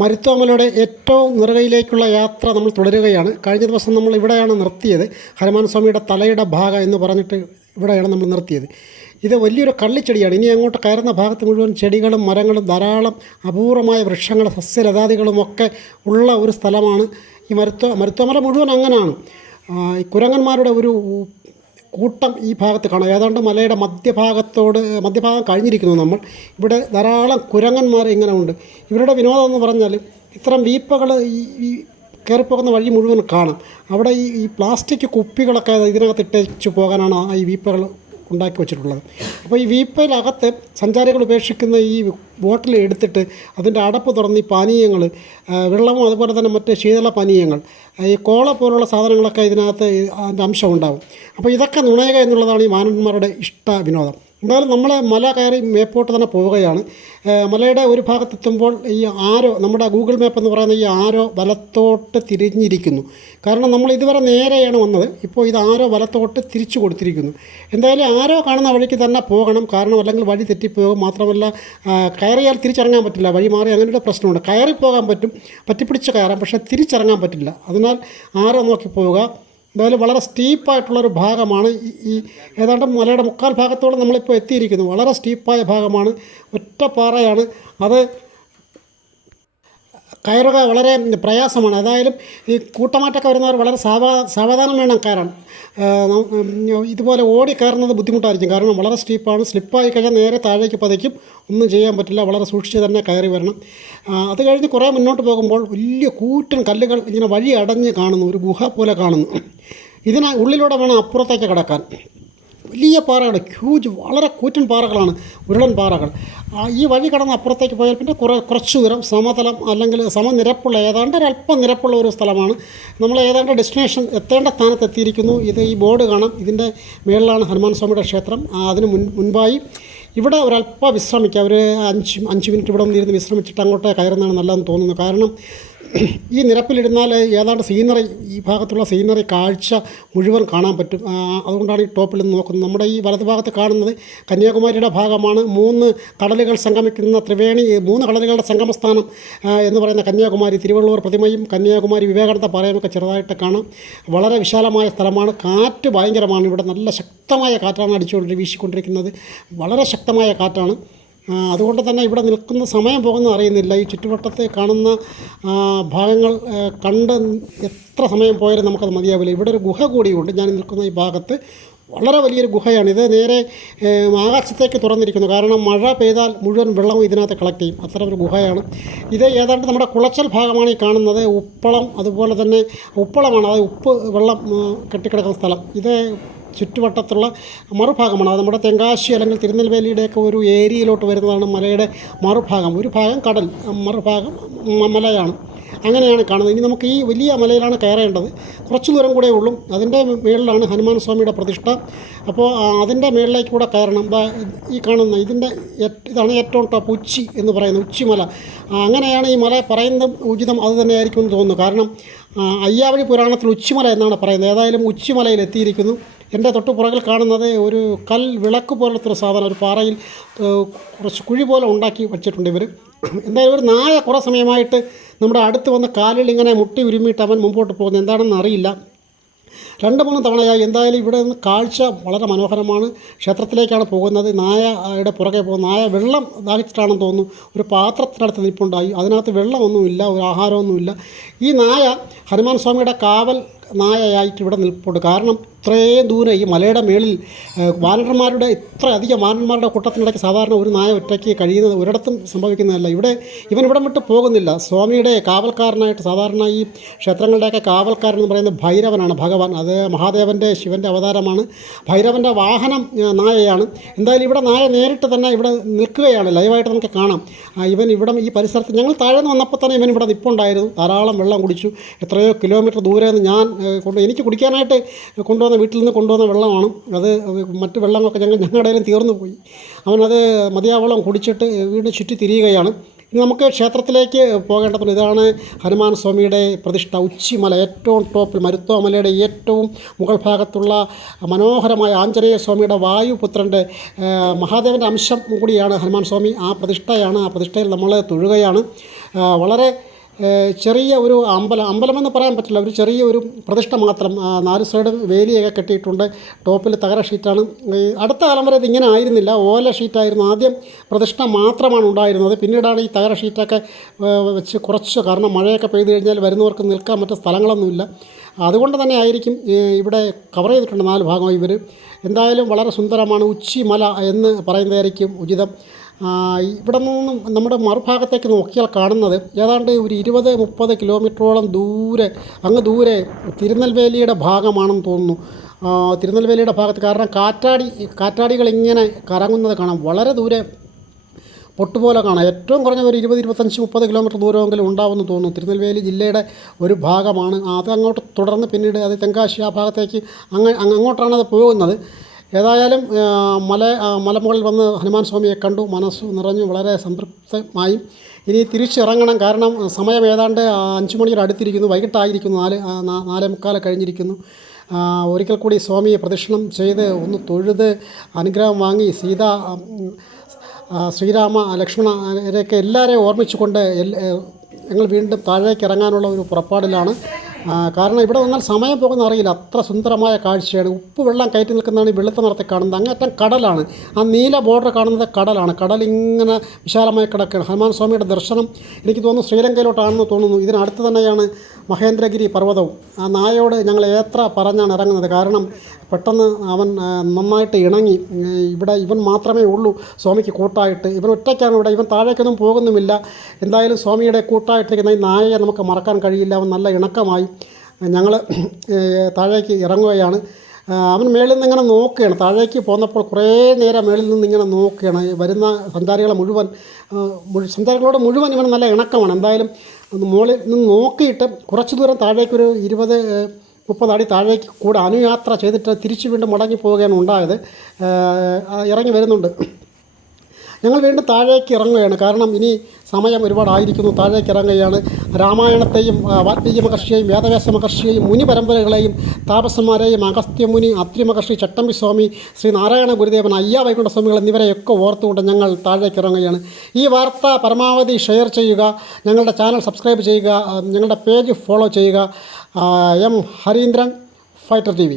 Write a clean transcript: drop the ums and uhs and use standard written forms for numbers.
മരുത്വാമലയുടെ ഏറ്റവും നെറുകയിലേക്കുള്ള യാത്ര നമ്മൾ തുടരുകയാണ്. കഴിഞ്ഞ ദിവസം നമ്മൾ ഇവിടെയാണ് നിർത്തിയത്. ഹനുമാൻ സ്വാമിയുടെ തലയുടെ ഭാഗം എന്ന് പറഞ്ഞിട്ട് ഇവിടെയാണ് നമ്മൾ നിർത്തിയത്. ഇത് വലിയൊരു കള്ളിച്ചെടിയാണ്. ഇനി അങ്ങോട്ട് കയറുന്ന ഭാഗത്ത് മുഴുവൻ ചെടികളും മരങ്ങളും ധാരാളം അപൂർവമായ വൃക്ഷങ്ങൾ സസ്യലതാദികളുമൊക്കെ ഉള്ള ഒരു സ്ഥലമാണ് ഈ മരുത്വാമല മുഴുവൻ. അങ്ങനെയാണ് ഈ കുരങ്ങന്മാരുടെ ഒരു കൂട്ടം ഈ ഭാഗത്ത് കാണാം. ഏതാണ്ട് മലയുടെ മധ്യഭാഗം കഴിഞ്ഞിരിക്കുന്നു നമ്മൾ. ഇവിടെ ധാരാളം കുരങ്ങന്മാർ ഇങ്ങനെ ഉണ്ട്. ഇവരുടെ വിനോദം എന്ന് പറഞ്ഞാൽ ഇത്തരം വീപ്പകൾ ഈ കയറിപ്പോകുന്ന വഴി മുഴുവൻ കാണാം. അവിടെ ഈ പ്ലാസ്റ്റിക് കുപ്പികളൊക്കെ ഇതിനകത്ത് ഇട്ടേച്ച് പോകാനാണ് ഈ വീപ്പകൾ ഉണ്ടാക്കി വെച്ചിട്ടുള്ളത്. അപ്പോൾ ഈ വീപ്പയിലകത്ത് സഞ്ചാരികൾ ഉപേക്ഷിക്കുന്ന ഈ ബോട്ടിൽ എടുത്തിട്ട് അതിൻ്റെ അടപ്പ് തുറന്ന് ഈ പാനീയങ്ങൾ, വെള്ളവും അതുപോലെ തന്നെ മറ്റ് ശീതള പാനീയങ്ങൾ, ഈ കോള പോലുള്ള സാധനങ്ങളൊക്കെ ഇതിനകത്ത് അതിൻ്റെ അംശം ഉണ്ടാകും. അപ്പോൾ ഇതൊക്കെ നുണയുക എന്നുള്ളതാണ് ഈ വാനന്മാരുടെ ഇഷ്ട വിനോദം. എന്തായാലും നമ്മൾ മല കയറി മേപ്പോട്ട് തന്നെ പോവുകയാണ്. മലയുടെ ഒരു ഭാഗത്തെത്തുമ്പോൾ ഈ ആരോ, നമ്മുടെ ഗൂഗിൾ മാപ്പ് എന്ന് പറയുന്ന ഈ ആരോ വലത്തോട്ട് തിരിഞ്ഞിരിക്കുന്നു. കാരണം നമ്മൾ ഇതുവരെ നേരെയാണ് വന്നത്. ഇപ്പോൾ ഇത് ആരോ വലത്തോട്ട് തിരിച്ചു കൊടുത്തിരിക്കുന്നു. എന്തായാലും ആരോ കാണുന്ന വഴിക്ക് തന്നെ പോകണം. കാരണം അല്ലെങ്കിൽ വഴി തെറ്റിപ്പോകും. മാത്രമല്ല കയറിയാൽ തിരിച്ചിറങ്ങാൻ പറ്റില്ല. വഴി മാറി അങ്ങനെയൊരു പ്രശ്നമുണ്ട്. കയറിപ്പോകാൻ പറ്റും, പറ്റിപ്പിടിച്ച് കയറാം, പക്ഷേ തിരിച്ചിറങ്ങാൻ പറ്റില്ല. അതിനാൽ ആരോ നോക്കി പോവുക. എന്തായാലും വളരെ സ്റ്റീപ്പായിട്ടുള്ളൊരു ഭാഗമാണ്. ഈ ഏതാണ്ട് മലയുടെ മുക്കാൽ ഭാഗത്തോളം നമ്മളിപ്പോൾ എത്തിയിരിക്കുന്നു. വളരെ സ്റ്റീപ്പായ ഭാഗമാണ്, ഒറ്റ പാറയാണ്. അത് കയറുക വളരെ പ്രയാസമാണ്. ഏതായാലും ഈ കൂട്ടമാറ്റൊക്കെ വരുന്നവർ വളരെ സാവധാനം വേണം കയറാൻ. ഇതുപോലെ ഓടി കയറുന്നത് ബുദ്ധിമുട്ടായിരിക്കും. കാരണം വളരെ സ്റ്റീപ്പാണ്. സ്ലിപ്പായി കഴിഞ്ഞാൽ നേരെ താഴേക്ക് പതിക്കും. ഒന്നും ചെയ്യാൻ പറ്റില്ല. വളരെ സൂക്ഷിച്ച് തന്നെ കയറി വരണം. അത് കഴിഞ്ഞ് കുറേ മുന്നോട്ട് പോകുമ്പോൾ വലിയ കൂറ്റൻ കല്ലുകൾ ഇങ്ങനെ വഴി അടഞ്ഞ് കാണുന്നു. ഒരു ഗുഹ പോലെ കാണുന്നു. ഉള്ളിലൂടെ വേണം അപ്പുറത്തേക്ക് കടക്കാൻ. വലിയ പാറകൾ, ഹ്യൂജ്, വളരെ കൂറ്റൻ പാറകളാണ്, ഉരുളൻ പാറകൾ. ഈ വഴി കടന്ന് അപ്പുറത്തേക്ക് പോയാൽ പിന്നെ കുറച്ച് ദൂരം സമതലം അല്ലെങ്കിൽ സമനിരപ്പുള്ള, ഏതാണ്ട് ഒരല്പം നിരപ്പുള്ള ഒരു സ്ഥലമാണ്. നമ്മൾ ഏതാണ്ട് ഡെസ്റ്റിനേഷൻ എത്തേണ്ട സ്ഥാനത്ത് എത്തിയിരിക്കുന്നു. ഇത് ഈ ബോർഡ് കാണാം. ഇതിൻ്റെ മേളിലാണ് ഹനുമാൻ സ്വാമിയുടെ ക്ഷേത്രം. അതിന് മുൻപായി ഇവിടെ ഒരല്പം വിശ്രമിക്കുക. ഒരു 5 മിനിറ്റ് ഇവിടെ ഒന്നിരുന്ന് വിശ്രമിച്ചിട്ട് അങ്ങോട്ട് കയറുന്നതാണ് നല്ലതെന്ന് തോന്നുന്നു. കാരണം ഈ നിരപ്പിലിരുന്നാൽ ഏതാണ്ട് സീനറി, ഈ ഭാഗത്തുള്ള സീനറി കാഴ്ച മുഴുവൻ കാണാൻ പറ്റും. അതുകൊണ്ടാണ് ഈ ടോപ്പിൽ നിന്ന് നോക്കുന്നത്. നമ്മുടെ ഈ വലതുഭാഗത്ത് കാണുന്നത് കന്യാകുമാരിയുടെ ഭാഗമാണ്. 3 കടലുകൾ സംഗമിക്കുന്ന ത്രിവേണി, 3 കടലുകളുടെ സംഗമസ്ഥാനം എന്ന് പറയുന്ന കന്യാകുമാരി. തിരുവള്ളുവർ പ്രതിമയും കന്യാകുമാരി വിവേകാനന്ദ പാറയുമൊക്കെ ചെറുതായിട്ട് കാണാം. വളരെ വിശാലമായ സ്ഥലമാണ്. കാറ്റ് ഭയങ്കരമാണ്. ഇവിടെ നല്ല ശക്തമായ കാറ്റാണ് വീശിക്കൊണ്ടിരിക്കുന്നത്. വളരെ ശക്തമായ കാറ്റാണ്. അതുകൊണ്ട് തന്നെ ഇവിടെ നിൽക്കുന്ന സമയം പോകുന്നത് അറിയുന്നില്ല. ഈ ചുറ്റുവട്ടത്ത് കാണുന്ന ഭാഗങ്ങൾ കണ്ട് എത്ര സമയം പോയാലും നമുക്കത് മതിയാവില്ല. ഇവിടെ ഒരു ഗുഹ കൂടിയുണ്ട്. ഞാൻ നിൽക്കുന്ന ഈ ഭാഗത്ത് വളരെ വലിയൊരു ഗുഹയാണ്. ഇത് നേരെ ആകാശത്തേക്ക് തുറന്നിരിക്കുന്നു. കാരണം മഴ പെയ്താൽ മുഴുവൻ വെള്ളവും ഇതിനകത്ത് കളക്ട് ചെയ്യും. അത്തരം ഒരു ഗുഹയാണ് ഇത്. ഏതാണ്ട് നമ്മുടെ കുളച്ചൽ ഭാഗമാണ് ഈ കാണുന്നത്. ഉപ്പളം, അതുപോലെ തന്നെ ഉപ്പളമാണ്, അതായത് ഉപ്പ് വെള്ളം കെട്ടിക്കിടക്കുന്ന സ്ഥലം. ഇത് ചുറ്റുവട്ടത്തുള്ള മറുഭാഗമാണ്. അത് നമ്മുടെ തെങ്കാശി അല്ലെങ്കിൽ തിരുനെൽവേലിയുടെയൊക്കെ ഒരു ഏരിയയിലോട്ട് വരുന്നതാണ് മലയുടെ മറുഭാഗം. ഒരു ഭാഗം കടൽ, മറുഭാഗം മലയാണ്. അങ്ങനെയാണ് കാണുന്നത്. ഇനി നമുക്ക് ഈ വലിയ മലയിലാണ് കയറേണ്ടത്. കുറച്ച് ദൂരം കൂടെ ഉള്ളൂ. അതിൻ്റെ മുകളിലാണ് ഹനുമാൻ സ്വാമിയുടെ പ്രതിഷ്ഠ. അപ്പോൾ അതിൻ്റെ മുകളിലേക്ക് കൂടെ കയറണം. ഈ കാണുന്ന ഇതാണ് ഏറ്റവും ടോപ്പ്, ഉച്ചി എന്ന് പറയുന്നത്, ഉച്ചിമല. അങ്ങനെയാണ് ഈ മല പറയുന്നത് ഉചിതം അത് തന്നെയായിരിക്കും എന്ന് തോന്നുന്നു. കാരണം അയ്യാവഴി പുരാണത്തിൽ ഉച്ചിമല എന്നാണ് പറയുന്നത്. ഏതായാലും ഉച്ചിമലയിൽ എത്തിയിരിക്കുന്നു. എൻ്റെ തൊട്ട് പുറകിൽ കാണുന്നത് ഒരു വിളക്ക് പോലത്തെ ഒരു സാധനം, ഒരു പാറയിൽ കുറച്ച് കുഴി പോലെ ഉണ്ടാക്കി വച്ചിട്ടുണ്ട് ഇവർ. എന്തായാലും ഒരു നായ കുറേ സമയമായിട്ട് നമ്മുടെ അടുത്ത് വന്ന കാലിൽ ഇങ്ങനെ മുട്ടി ഉരുമിയിട്ട് അവൻ മുമ്പോട്ട് പോകുന്നത് എന്താണെന്ന് അറിയില്ല. 2-3 തവണയായി. എന്തായാലും ഇവിടെ നിന്ന് കാഴ്ച വളരെ മനോഹരമാണ്. ക്ഷേത്രത്തിലേക്കാണ് പോകുന്നത്. നായയുടെ പുറകെ പോകുന്ന നായ വെള്ളം ദാഹിച്ചിട്ടാണെന്ന് തോന്നുന്നു. ഒരു പാത്രത്തിനടുത്ത് നിൽപ്പുണ്ടായി. അതിനകത്ത് വെള്ളമൊന്നുമില്ല, ഒരു ആഹാരമൊന്നുമില്ല. ഈ നായ ഹനുമാൻ സ്വാമിയുടെ കാവൽ നായയായിട്ട് ഇവിടെ നിൽപ്പുണ്ട്. കാരണം ഇത്രയും ദൂരം ഈ മലയുടെ മേളിൽ വാനരന്മാരുടെ ഇത്രയധികം വാനരന്മാരുടെ കൂട്ടത്തിനിടയ്ക്ക് സാധാരണ ഒരു നായ ഒറ്റയ്ക്ക് കഴിയുന്നത് ഒരിടത്തും സംഭവിക്കുന്നതല്ല. ഇവൻ ഇവിടം വിട്ട് പോകുന്നില്ല. സ്വാമിയുടെ കാവൽക്കാരനായിട്ട്, സാധാരണ ഈ ക്ഷേത്രങ്ങളുടെയൊക്കെ കാവൽക്കാരൻ എന്ന് പറയുന്നത് ഭൈരവനാണ്, ഭഗവാൻ. അത് മഹാദേവൻ്റെ, ശിവൻ്റെ അവതാരമാണ്. ഭൈരവൻ്റെ വാഹനം നായയാണ്. എന്തായാലും ഇവിടെ നായ നേരിട്ട് തന്നെ ഇവിടെ നിൽക്കുകയാണ്. ലൈവായിട്ട് നമുക്ക് കാണാം. ഇവൻ ഇവിടെ ഈ പരിസരത്ത്, ഞങ്ങൾ താഴെ നിന്ന് വന്നപ്പോൾ തന്നെ ഇവൻ ഇവിടെ നിൽപ്പുണ്ടായിരുന്നു. ധാരാളം വെള്ളം കുടിച്ചു. എത്രയോ കിലോമീറ്റർ ദൂരെ നിന്ന് എനിക്ക് കുടിക്കാനായിട്ട് വീട്ടിൽ നിന്ന് കൊണ്ടുവന്ന വെള്ളമാണ് അത്. മറ്റ് വെള്ളങ്ങളൊക്കെ ഞങ്ങളുടെ തീർന്നു പോയി. അവനത് മതിയാവോളം കുടിച്ചിട്ട് വീണ്ടും ചുറ്റി തിരിയുകയാണ്. ഇനി നമുക്ക് ക്ഷേത്രത്തിലേക്ക് പോകേണ്ടതുണ്ട്. ഇതാണ് ഹനുമാൻ സ്വാമിയുടെ പ്രതിഷ്ഠ, ഉച്ചിമല, ഏറ്റവും ടോപ്പിൽ, മരുത്വാമലയുടെ ഏറ്റവും മുകൾ ഭാഗത്തുള്ള മനോഹരമായ ആഞ്ജനേയ സ്വാമിയുടെ വായുപുത്രൻ്റെ മഹാദേവൻ്റെ അംശം കൂടിയാണ് ഹനുമാൻ സ്വാമി. ആ പ്രതിഷ്ഠയാണ്. ആ പ്രതിഷ്ഠയിൽ നമ്മൾ തൊഴുകയാണ്. വളരെ ചെറിയ ഒരു അമ്പലമെന്ന് പറയാൻ പറ്റില്ല, ഒരു ചെറിയ ഒരു പ്രതിഷ്ഠ മാത്രം. 4 സൈഡും വേലിയൊക്കെ കെട്ടിയിട്ടുണ്ട്. ടോപ്പിൽ തകര ഷീറ്റാണ്. അടുത്ത കാലം വരെ ഇതിങ്ങനെ ആയിരുന്നില്ല, ഓല ഷീറ്റായിരുന്നു. ആദ്യം പ്രതിഷ്ഠ മാത്രമാണ് ഉണ്ടായിരുന്നത്. പിന്നീടാണ് ഈ തകര ഷീറ്റൊക്കെ വെച്ച് കുറച്ച്, കാരണം മഴയൊക്കെ പെയ്തു കഴിഞ്ഞാൽ വരുന്നവർക്ക് നിൽക്കാൻ മറ്റു സ്ഥലങ്ങളൊന്നുമില്ല. അതുകൊണ്ട് തന്നെ ആയിരിക്കും ഇവിടെ കവർ ചെയ്തിട്ടുണ്ട് 4 ഭാഗം ഇവർ. എന്തായാലും വളരെ സുന്ദരമാണ്. ഉച്ചി മല എന്ന് പറയുന്നതായിരിക്കും ഉചിതം. ഇവിടെ നിന്നും നമ്മുടെ മറുഭാഗത്തേക്ക് നോക്കിയാൽ കാണുന്നത് ഏതാണ്ട് ഒരു 20-30 കിലോമീറ്ററോളം ദൂരെ, അങ്ങ് ദൂരെ തിരുനെൽവേലിയുടെ ഭാഗമാണെന്ന് തോന്നുന്നു. തിരുനെൽവേലിയുടെ ഭാഗത്ത്, കാരണം കാറ്റാടികൾ ഇങ്ങനെ കറങ്ങുന്നത് കാണാം. വളരെ ദൂരെ പൊട്ടുപോലെ കാണാം. ഏറ്റവും കുറഞ്ഞ ഒരു 20, 25, 30 കിലോമീറ്റർ ദൂരമെങ്കിലും ഉണ്ടാവുമെന്ന് തോന്നുന്നു. തിരുനെൽവേലി ജില്ലയുടെ ഒരു ഭാഗമാണ്. അത് അങ്ങോട്ട് തുടർന്ന് പിന്നീട് അത് തെങ്കാശി ആ ഭാഗത്തേക്ക് അങ്ങോട്ടാണ് അത് പോകുന്നത്. ഏതായാലും മലമുകളിൽ വന്ന് ഹനുമാൻ സ്വാമിയെ കണ്ടു, മനസ്സ് നിറഞ്ഞു, വളരെ സംതൃപ്തമായി. ഇനി തിരിച്ചിറങ്ങണം, കാരണം സമയം ഏതാണ്ട് 5 മണിയുടെ അടുത്തിരിക്കുന്നു, വൈകിട്ടായിരിക്കുന്നു, 4:45 കഴിഞ്ഞിരിക്കുന്നു. ഒരിക്കൽ കൂടി സ്വാമിയെ പ്രദക്ഷിണം ചെയ്ത് ഒന്ന് തൊഴുത് അനുഗ്രഹം വാങ്ങി ശ്രീരാമ ലക്ഷ്മണരെയൊക്കെ എല്ലാവരെയും ഓർമ്മിച്ചുകൊണ്ട് ഞങ്ങൾ വീണ്ടും താഴേക്ക് ഇറങ്ങാനുള്ള ഒരു പുറപ്പാടിലാണ്. കാരണം ഇവിടെ വന്നാൽ സമയം പോകുന്ന അറിയില്ല, അത്ര സുന്ദരമായ കാഴ്ചയാണ്. ഉപ്പ് വെള്ളം കയറ്റി നിൽക്കുന്നതാണ് ഈ വെളുത്ത നിറത്തിൽ കാണുന്നത്. അങ്ങേറ്റം കടലാണ്, ആ നീല ബോർഡർ കാണുന്നത് കടലാണ്. കടലിങ്ങനെ വിശാലമായി കിടക്കുകയാണ്. ഹനുമാൻ സ്വാമിയുടെ ദർശനം എനിക്ക് തോന്നുന്നു ശ്രീലങ്കയിലോട്ടാണെന്ന് തോന്നുന്നു. ഇതിനടുത്ത് തന്നെയാണ് മഹേന്ദ്രഗിരി പർവ്വതവും. ആ നായയോട് ഞങ്ങൾ എത്ര പറഞ്ഞാണ് ഇറങ്ങുന്നത്, കാരണം പെട്ടെന്ന് അവൻ നന്നായിട്ട് ഇണങ്ങി. ഇവിടെ ഇവൻ മാത്രമേ ഉള്ളൂ സ്വാമിക്ക് കൂട്ടായിട്ട്. ഇവൻ ഒറ്റയ്ക്കാണ് ഇവിടെ, ഇവൻ താഴേക്കൊന്നും പോകുന്നുമില്ല. എന്തായാലും സ്വാമിയുടെ കൂട്ടായിട്ടിരിക്കുന്ന ഈ നായയെ നമുക്ക് മറക്കാൻ കഴിയില്ല. അവൻ നല്ല ഇണക്കമായി. ഞങ്ങൾ താഴേക്ക് ഇറങ്ങുകയാണ്. അവൻ മേളിൽ നിന്ന് ഇങ്ങനെ നോക്കുകയാണ്. താഴേക്ക് പോന്നപ്പോൾ കുറേ നേരം മേളിൽ നിന്ന് ഇങ്ങനെ നോക്കുകയാണ്. വരുന്ന സഞ്ചാരികളോട് മുഴുവൻ ഇവൻ നല്ല ഇണക്കമാണ്. എന്തായാലും മുകളിൽ നിന്ന് നോക്കിയിട്ട് കുറച്ച് ദൂരം താഴേക്കൊരു 20-30 അടി താഴേക്ക് കൂടെ അനുയാത്ര ചെയ്തിട്ട് തിരിച്ച് വീണ്ടും മടങ്ങി പോവുകയാണ് ഉണ്ടായത്. ഇറങ്ങി വരുന്നുണ്ട്. ഞങ്ങൾ വീണ്ടും താഴേക്ക് ഇറങ്ങുകയാണ്, കാരണം ഇനി സമയം ഒരുപാടായിരിക്കുന്നു. താഴേക്ക് ഇറങ്ങുകയാണ്. രാമായണത്തെയും വാൽമീകി മഹർഷിയെയും വേദവ്യാസ മഹർഷിയെയും മുനി പരമ്പരകളെയും താപസന്മാരെയും അഗസ്ത്യമുനി, അത്രി മഹർഷി, ചട്ടമ്പി സ്വാമി, ശ്രീ നാരായണ ഗുരുദേവൻ, അയ്യാ വൈകുണ്ഠ സ്വാമികൾ എന്നിവരെയൊക്കെ ഓർത്തുകൊണ്ട് ഞങ്ങൾ താഴേക്ക് ഇറങ്ങുകയാണ്. ഈ വാർത്ത പരമാവധി ഷെയർ ചെയ്യുക, ഞങ്ങളുടെ ചാനൽ സബ്സ്ക്രൈബ് ചെയ്യുക, ഞങ്ങളുടെ പേജ് ഫോളോ ചെയ്യുക. M Harindran, fighter TV.